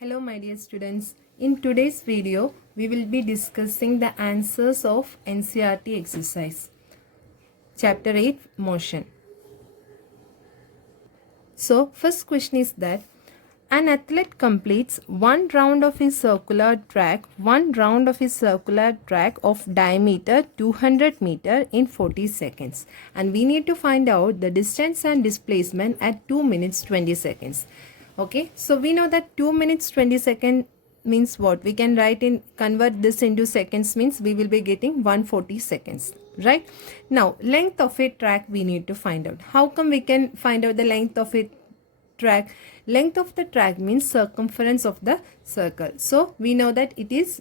Hello my dear students. In today's video, we will be discussing the answers of NCERT exercise. Chapter 8 Motion. So first question is that an athlete completes one round of his circular track of diameter 200 meter in 40 seconds, and we need to find out the distance and displacement at 2 minutes 20 seconds. Okay, so we know that 2 minutes 20 seconds means what? We can convert this into seconds, means we will be getting 140 seconds, right? Now length of a track we need to find out. How come we can find out the length of a track? Length of the track means circumference of the circle. So we know that it is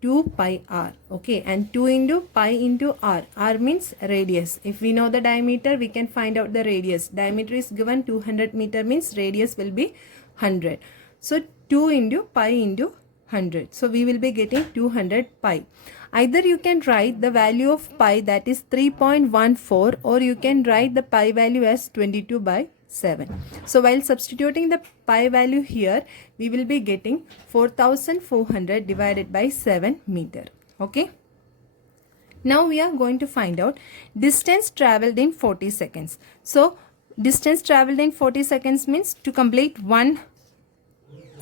2 pi r. Okay, and 2 into pi into r. R means radius. If we know the diameter, we can find out the radius. Diameter is given 200 meter, means radius will be 100. So 2 into pi into 100. So we will be getting 200 pi. Either you can write the value of pi, that is 3.14, or you can write the pi value as 22/7. So while substituting the pi value here, we will be getting 4400 divided by 7 meter. Okay. Now we are going to find out distance traveled in 40 seconds. So distance traveled in 40 seconds means to complete one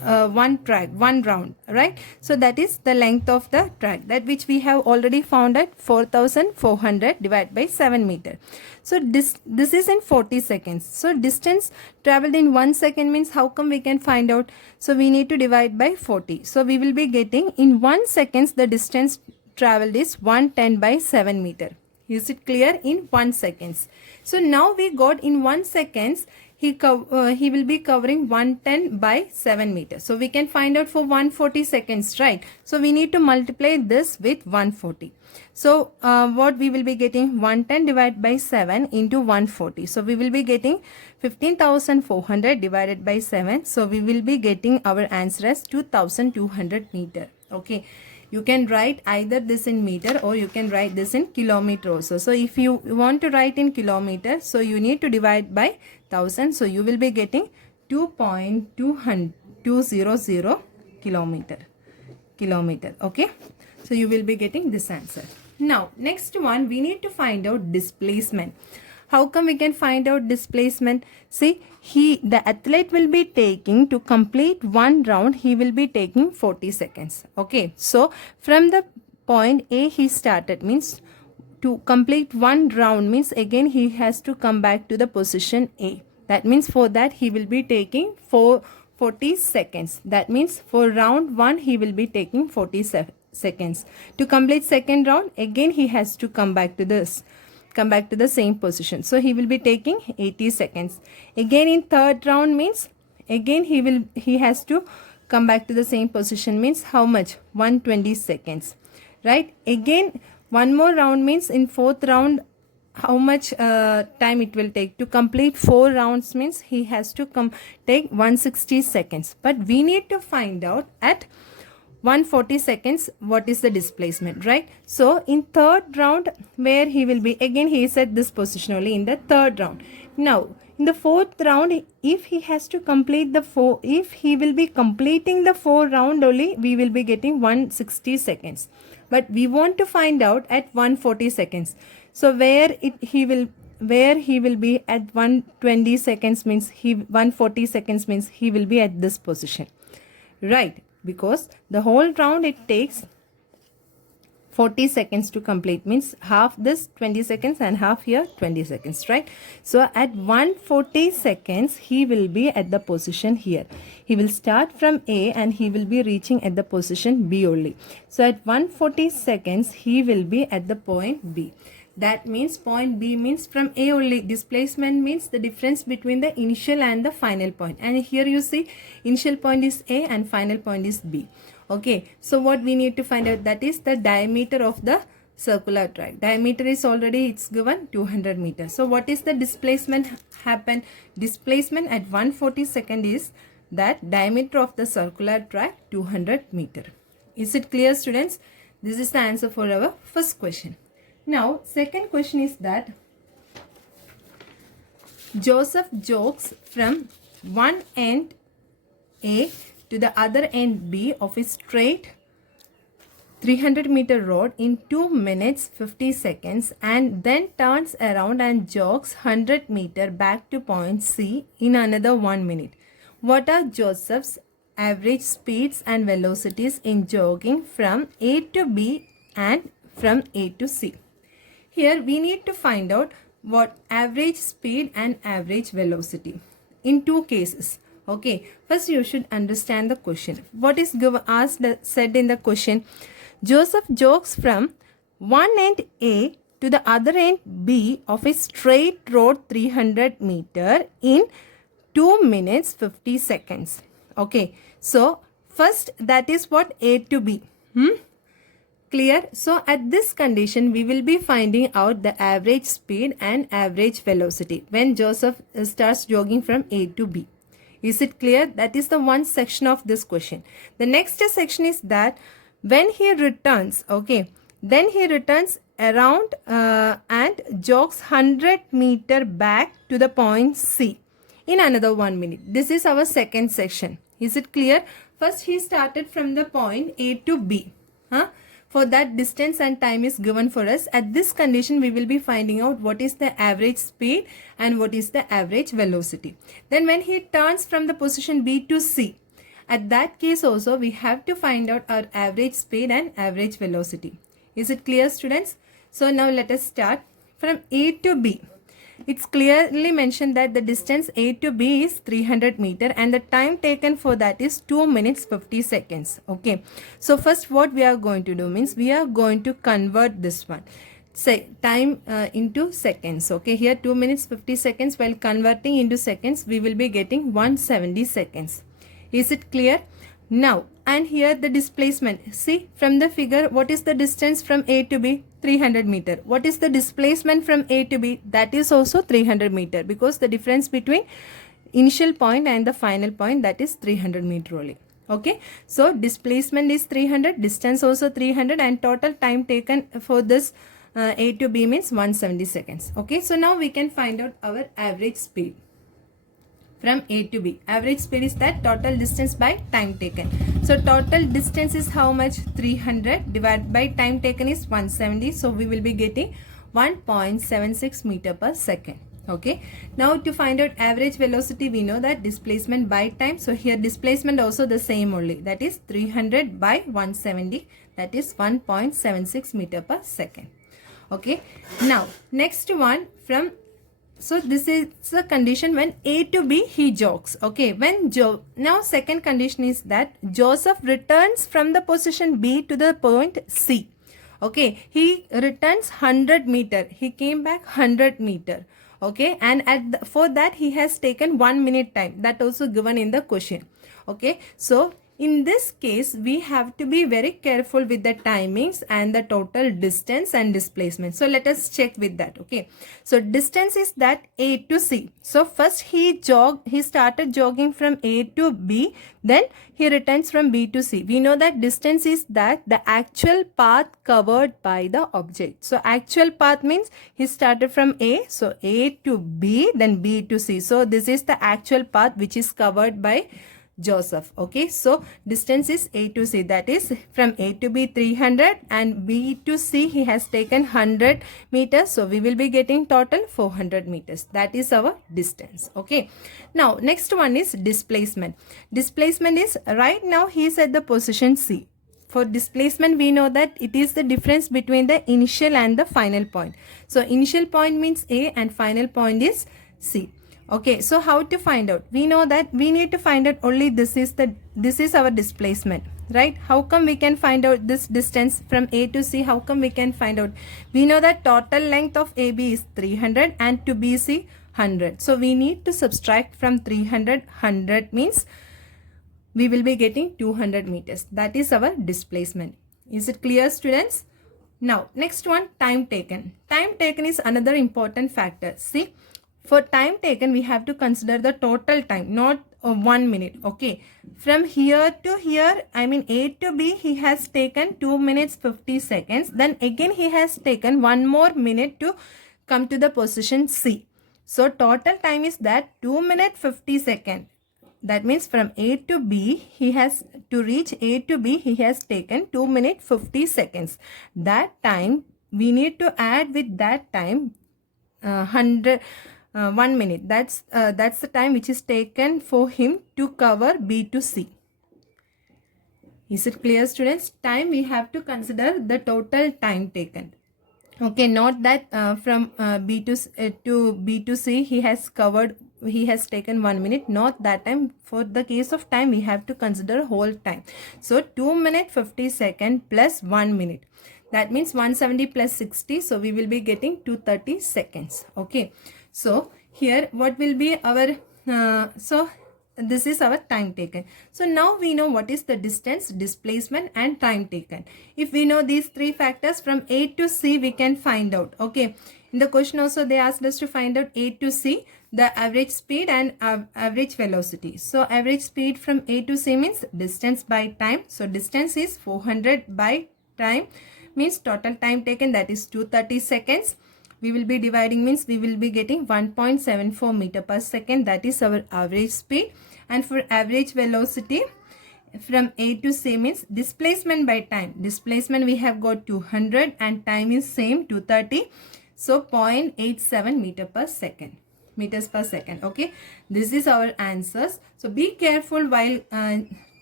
round, right? So that is the length of the track, that which we have already found at 4400 divided by 7 meter. So this is in 40 seconds. So distance traveled in 1 second means how come we can find out? So we need to divide by 40. So we will be getting in 1 second the distance traveled is 110 by 7 meter. Is it clear? In 1 seconds. So now we got in 1 seconds he will be covering 110 by 7 meters. So we can find out for 140 seconds, right? So we need to multiply this with 140. So what we will be getting? 110 divided by 7 into 140. So we will be getting 15,400 divided by 7. So we will be getting our answer as 2,200 meter. Okay. You can write either this in meter or you can write this in kilometer also. So if you want to write in kilometer, so you need to divide by 1000. So you will be getting 2.200 kilometer. Okay. So you will be getting this answer. Now next one, we need to find out displacement. How come we can find out displacement? See, the athlete will be taking, to complete one round, he will be taking 40 seconds. Okay, so from the point A he started, means to complete one round means again he has to come back to the position A. That means for that he will be taking 40 seconds. That means for round 1 he will be taking 40 seconds. To complete second round, again he has to come back to the same position. So he will be taking 80 seconds. Again in third round means again he has to come back to the same position, means how much? 120 seconds, right? Again one more round means in fourth round how much time it will take? To complete 4 rounds means he has to take 160 seconds. But we need to find out at 140 seconds what is the displacement, right? So in third round, where he will be, again he is at this position only in the third round. Now in the fourth round, if he has to complete if he will be completing the 4 round only, we will be getting 160 seconds. But we want to find out at 140 seconds. So where he will be at 120 seconds means 140 seconds means he will be at this position, right? Because the whole round it takes 40 seconds to complete, means half this 20 seconds and half here 20 seconds, right? So at 140 seconds he will be at the position here. He will start from A and he will be reaching at the position B only. So at 140 seconds he will be at the point B. That means point B means from A only. Displacement means the difference between the initial and the final point. And here you see initial point is A and final point is B. Okay. So what we need to find out, that is the diameter of the circular track. Diameter is already, it's given 200 meters. So what is the displacement happen? Displacement at 140 second is that diameter of the circular track 200 meter. Is it clear, students? This is the answer for our first question. Now, second question is that Joseph jogs from one end A to the other end B of a straight 300-meter road in 2 minutes 50 seconds and then turns around and jogs 100 meter back to point C in another 1 minute. What are Joseph's average speeds and velocities in jogging from A to B and from A to C? Here we need to find out what average speed and average velocity in two cases. Okay, first you should understand the question. What is said in the question? Joseph jogs from one end A to the other end B of a straight road 300 meter in 2 minutes 50 seconds. Okay, so first that is what A to B. Clear? So at this condition we will be finding out the average speed and average velocity when Joseph starts jogging from A to B. Is it clear? That is the one section of this question. The next section is that when he returns, okay, then he returns around and jogs 100 meter back to the point C in another 1 minute. This is our second section. Is it clear? First he started from the point A to B. For that distance and time is given for us. At this condition we will be finding out what is the average speed and what is the average velocity. Then when he turns from the position B to C, at that case also we have to find out our average speed and average velocity. Is it clear, students? So now let us start from A to B. It's clearly mentioned that the distance A to B is 300 meter and the time taken for that is 2 minutes 50 seconds. Okay. So first what we are going to do means we are going to convert this one. Say time into seconds. Okay. Here 2 minutes 50 seconds, while converting into seconds we will be getting 170 seconds. Is it clear? Now, and here the displacement. See from the figure, what is the distance from A to B? 300 meter. What is the displacement from A to B? That is also 300 meter, because the difference between initial point and the final point, that is 300 meter only. Okay. So displacement is 300, distance also 300, and total time taken for this A to B means 170 seconds. Okay. So now we can find out our average speed from A to B. Average speed is that total distance by time taken. So total distance is how much? 300 divided by time taken is 170. So we will be getting 1.76 meter per second. Okay. Now to find out average velocity, we know that displacement by time. So here displacement also the same only. That is 300 by 170. That is 1.76 meter per second. Okay. Now next one from, so this is the condition when A to B he jogs. Okay, when now second condition is that Joseph returns from the position B to the point C. Okay, he returns 100 meter. He came back 100 meter. Okay, and for that he has taken 1 minute time. That also given in the question. Okay, so in this case, we have to be very careful with the timings and the total distance and displacement. So let us check with that. Okay. So distance is that A to C. So first he started jogging from A to B. Then he returns from B to C. We know that distance is that the actual path covered by the object. So actual path means he started from A. So A to B, then B to C. So this is the actual path which is covered by Joseph. Okay, so distance is A to C, that is from A to B 300 and B to C he has taken 100 meters. So we will be getting total 400 meters. That is our distance. Okay, now next one is displacement. Displacement is right now he is at the position C. For displacement we know that it is the difference between the initial and the final point. So initial point means A and final point is C. Okay, so how to find out? We know that we need to find out only this is our displacement, right? How come we can find out this distance from A to C? How come we can find out? We know that total length of AB is 300 and to BC 100. So we need to subtract from 300, 100 means we will be getting 200 meters. That is our displacement. Is it clear, students? Now, next one, time taken. Time taken is another important factor. See, for time taken, we have to consider the total time, not 1 minute. Okay. From here to here, I mean A to B, he has taken 2 minutes 50 seconds. Then again, he has taken 1 more minute to come to the position C. So total time is that 2 minutes 50 seconds. that means from A to B, he has to reach A to B, he has taken 2 minutes 50 seconds. That time we need to add with that time 1 minute. That's the time which is taken for him to cover B to C. Is it clear, students? Time we have to consider the total time taken. Okay, not that from B to B to C he has taken 1 minute. Not that time. For the case of time, we have to consider whole time. So 2 minutes 50 seconds plus 1 minute. That means 170 plus 60. So we will be getting 230 seconds. Okay. So here what will be our this is our time taken. So now we know what is the distance, displacement and time taken. If we know these three factors, from A to C we can find out. Okay. In the question also they asked us to find out A to C, the average speed and average velocity. So average speed from A to C means distance by time. So distance is 400 by time, means total time taken, that is 230 seconds. We will be dividing, means we will be getting 1.74 meter per second. That is our average speed. And for average velocity from A to C means displacement by time. Displacement we have got 200 and time is same 230. So 0.87 meters per second. Okay. This is our answers. So be careful while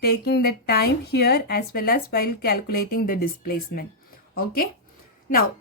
taking the time here as well as while calculating the displacement. Okay. Now